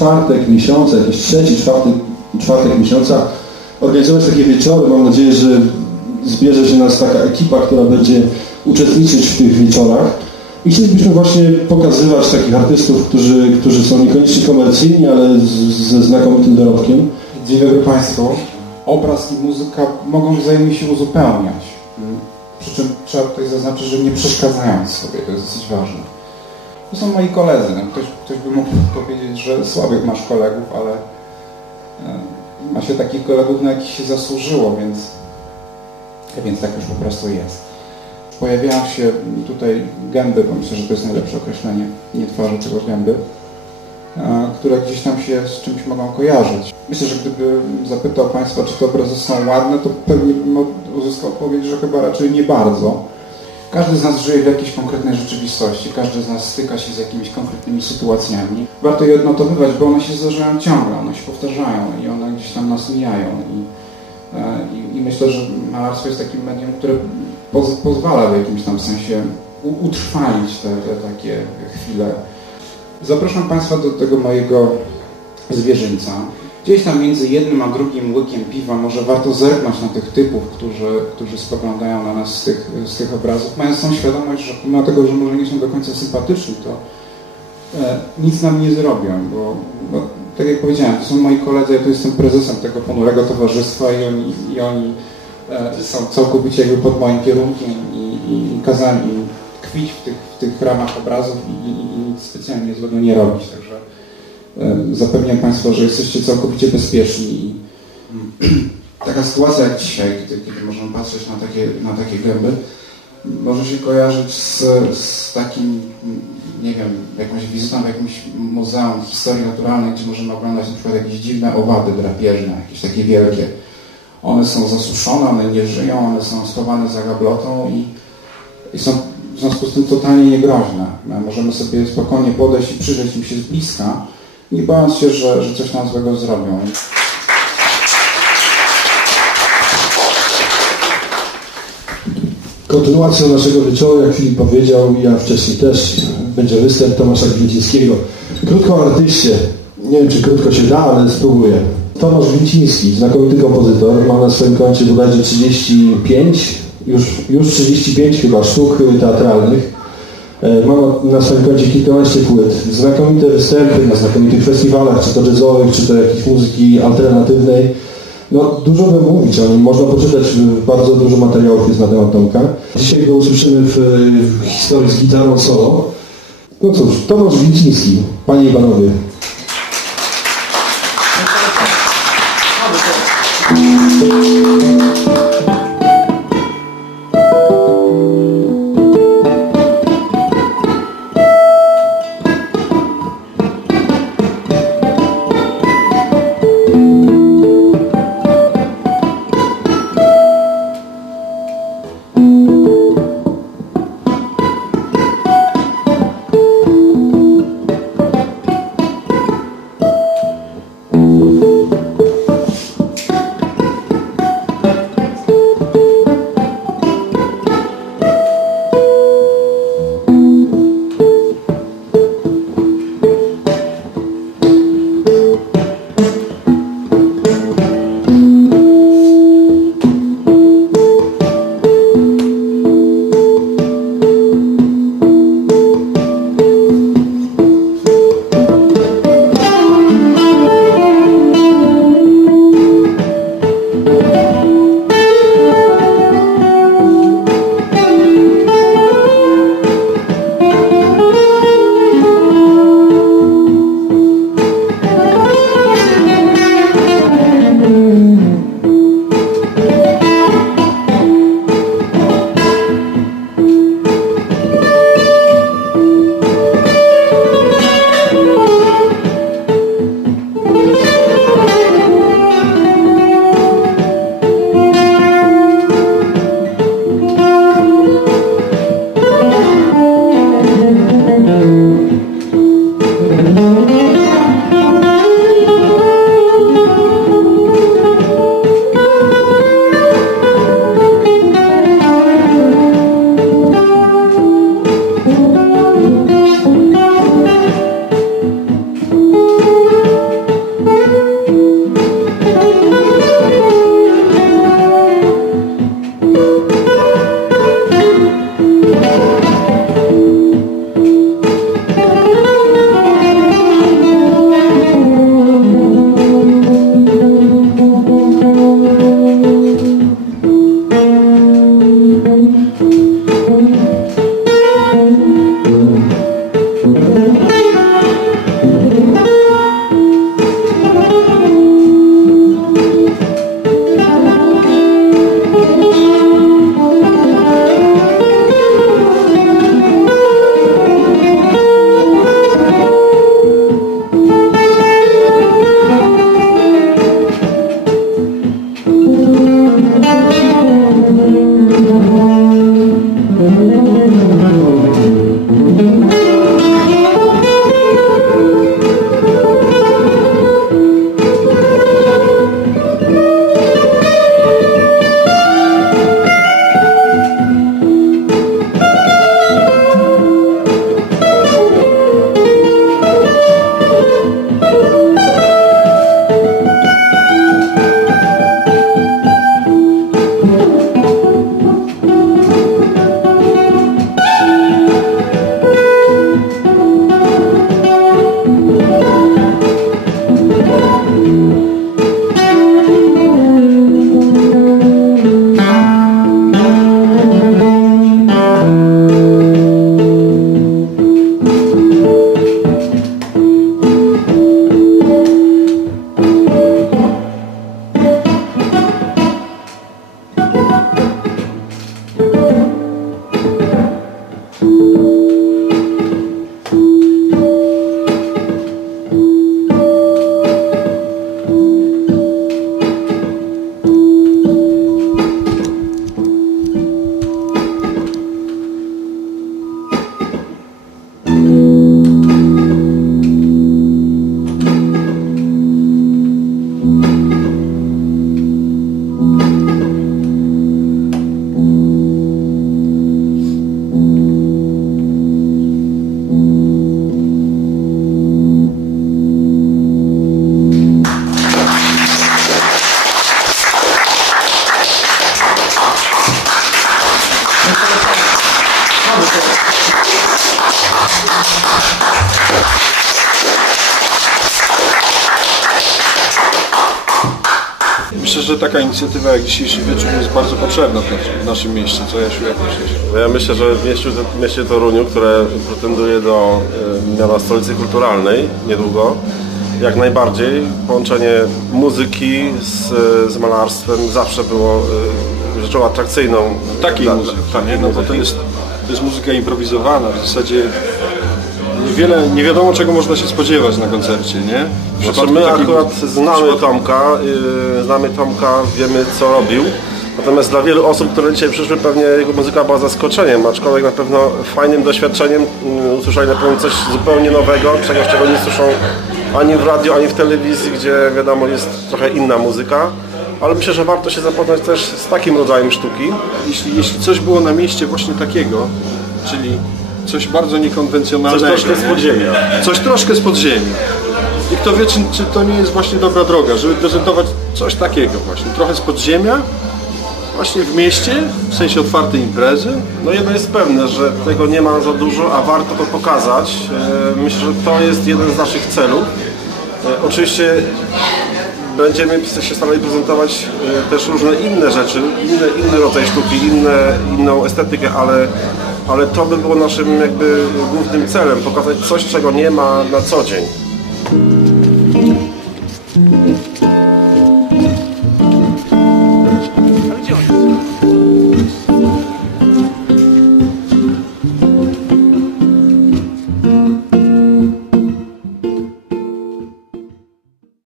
czwartek miesiąca, jakiś trzeci, czwarty, czwartek miesiąca organizować takie wieczory. Mam nadzieję, że zbierze się nas taka ekipa, która będzie uczestniczyć w tych wieczorach. I chcielibyśmy właśnie pokazywać takich artystów, którzy, którzy są niekoniecznie komercyjni, ale z, ze znakomitym dorobkiem. Dzień dobry Państwu. Obraz i muzyka mogą wzajemnie się uzupełniać. Przy czym trzeba tutaj zaznaczyć, że nie przeszkadzając sobie, to jest dosyć ważne. To są moi koledzy. No, ktoś, ktoś by mógł powiedzieć, że słabych masz kolegów, ale e, ma się takich kolegów, na jakich się zasłużyło, więc, więc tak już po prostu jest. Pojawiają się tutaj gęby, bo myślę, że to jest najlepsze określenie, nie twarzy, tylko gęby, które gdzieś tam się z czymś mogą kojarzyć. Myślę, że gdyby zapytał Państwa, czy te obrazy są ładne, to pewnie bym uzyskał odpowiedź, że chyba raczej nie bardzo. Każdy z nas żyje w jakiejś konkretnej rzeczywistości, każdy z nas styka się z jakimiś konkretnymi sytuacjami. Warto je odnotowywać, bo one się zdarzają ciągle, one się powtarzają i one gdzieś tam nas mijają. I, e, i, i myślę, że malarstwo jest takim medium, które poz, pozwala w jakimś tam sensie utrwalić te, te takie chwile. Zapraszam Państwa do tego mojego zwierzyńca. Gdzieś tam między jednym a drugim łykiem piwa może warto zerknąć na tych typów, którzy, którzy spoglądają na nas z tych, z tych obrazów, mając tą świadomość, że pomimo tego, że może nie są do końca sympatyczni, to e, nic nam nie zrobią, bo, bo, tak jak powiedziałem, to są moi koledzy, ja tu jestem prezesem tego ponurego towarzystwa i oni, i oni e, są całkowicie jakby pod moim kierunkiem i, i, i kazali im tkwić w tych, w tych ramach obrazów i, i, i nic specjalnie złego nie robić. Także zapewniam Państwa, że jesteście całkowicie bezpieczni taka sytuacja jak dzisiaj, kiedy, kiedy możemy patrzeć na takie, na takie gęby, może się kojarzyć z, z takim, nie wiem, jakąś wizytą w jakimś muzeum historii naturalnej, gdzie możemy oglądać na przykład jakieś dziwne owady drapieżne, jakieś takie wielkie. One są zasuszone, one nie żyją, one są schowane za gablotą i, i są w związku z tym totalnie niegroźne. Możemy sobie spokojnie podejść i przyjrzeć im się z bliska, nie bając się, że, że coś nam złego zrobią. Kontynuacją naszego wieczoru, jak Filip powiedział, ja wcześniej też, będzie występ Tomasza Gwiecińskiego. Krótko o artyście. Nie wiem, czy krótko się da, ale spróbuję. Tomasz Gwieciński, znakomity kompozytor, ma na swoim koncie bodajże 35, już, już 35 chyba sztuk teatralnych. E, Mam na swoim koncie kilkanaście płyt, znakomite występy na znakomitych festiwalach, czy to jazzowych, czy to jakiejś muzyki alternatywnej. No, dużo by mówić o nim, można poczytać, bardzo dużo materiałów jest na temat Tomka. Dzisiaj go usłyszymy w, w historii z gitarą solo. No cóż, Tomasz Wiciński, Panie i Panowie. Myślę, że taka inicjatywa jak dzisiejszy wieczór jest bardzo potrzebna w naszym, mieście. Co Jasiu, jak myślisz? Ja myślę, że w mieście, w mieście Toruniu, które pretenduje do e, miana stolicy kulturalnej niedługo, jak najbardziej połączenie muzyki z, z malarstwem zawsze było e, rzeczą atrakcyjną. Takiej Dla- muzyki, dla- nie? no bo to jest, to jest muzyka improwizowana. W zasadzie niewiele, nie wiadomo czego można się spodziewać na koncercie, nie? Znaczy my akurat znamy Tomka, yy, znamy Tomka, wiemy co robił. Natomiast dla wielu osób, które dzisiaj przyszły, pewnie jego muzyka była zaskoczeniem, aczkolwiek na pewno fajnym doświadczeniem. Yy, usłyszeli na pewno coś zupełnie nowego, czegoś czego nie słyszą ani w radiu, ani w telewizji, gdzie wiadomo jest trochę inna muzyka. Ale myślę, że warto się zapoznać też z takim rodzajem sztuki. Jeśli, jeśli coś było na mieście właśnie takiego, czyli coś bardzo Coś niekonwencjonalnego, troszkę z podziemia. coś troszkę z podziemi. I kto wie, czy, czy to nie jest właśnie dobra droga, żeby prezentować coś takiego właśnie, trochę z podziemia, właśnie w mieście, w sensie otwartej imprezy. No jedno jest pewne, że tego nie ma za dużo, a warto to pokazać. E, Myślę, że to jest jeden z naszych celów. E, Oczywiście będziemy się starali prezentować e, też różne inne rzeczy, inny, inny rodzaj sztuki, inne, inną estetykę, ale, ale to by było naszym jakby głównym celem, pokazać coś, czego nie ma na co dzień.